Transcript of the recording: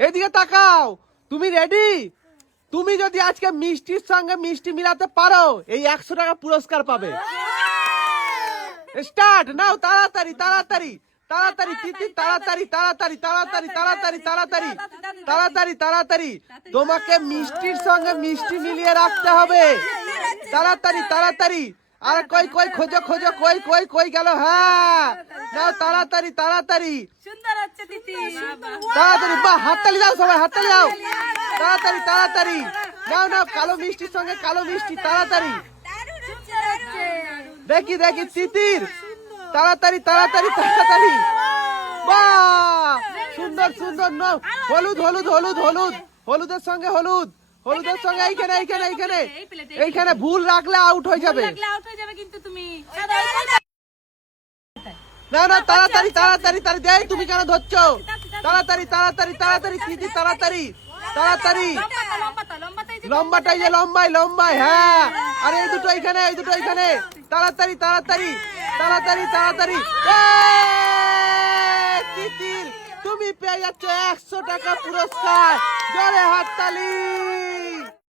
এদিকে তাকাও, তুমি রেডি? তুমি যদি আজকে মিষ্টির সঙ্গে মিষ্টি মিলাতে পারো, এই 100 টাকা পুরস্কার পাবে। স্টার্ট নাও, তাড়াতাড়ি তাড়াতাড়ি তাড়াতাড়ি তিতি, তাড়াতাড়ি তাড়াতাড়ি তাড়াতাড়ি তাড়াতাড়ি তাড়াতাড়ি তাড়াতাড়ি তাড়াতাড়ি। তোমাকে মিষ্টির সঙ্গে মিষ্টি মিলিয়ে রাখতে হবে। তাড়াতাড়ি তাড়াতাড়ি। আর কই কই খোঁজো খোঁজো, কই কই কই গেল? হ্যাঁ নাও, তাড়াতাড়ি তাড়াতাড়ি সুন্দর হচ্ছে দিদি। তাড়াতাড়ি। বাহ, হাততালি দাও সবাই, হাততালি দাও। তাড়াতাড়ি তাড়াতাড়ি নাও নাও, কালো মিষ্টির সঙ্গে কালো মিষ্টি, তাড়াতাড়ি। সুন্দর হচ্ছে। দেখি দেখি তিতির, তাড়াতাড়ি তাড়াতাড়ি তাড়াতাড়ি। বাহ, সুন্দর সুন্দর। নাও, হলুদ হলুদ হলুদ হলুদ, হলুদের সঙ্গে হলুদ, হলুদের সঙ্গে এইখানে এইখানে এইখানে এইখানে। ভুল রাখলে আউট হয়ে যাবে। লাগলে আউট হয়ে যাবে কিন্তু তুমি। না না, তাড়াতাড়ি তাড়াতাড়ি তাড়াতাড়ি। এই তুমি কেন ধরছো? তাড়াতাড়ি তাড়াতাড়ি তাড়াতাড়ি তিতি, তাড়াতাড়ি তাড়াতাড়ি। লম্বাটাই যে লম্বাই লম্বাই, হ্যাঁ। আর এই দুটো এইখানে, এই দুটো এইখানে। তাড়াতাড়ি তাড়াতাড়ি তাড়াতাড়ি তাড়াতাড়ি। তিতির, তুমি পেয়ে যাচ্ছ 100 টাকা পুরস্কার। জোরে হাততালি।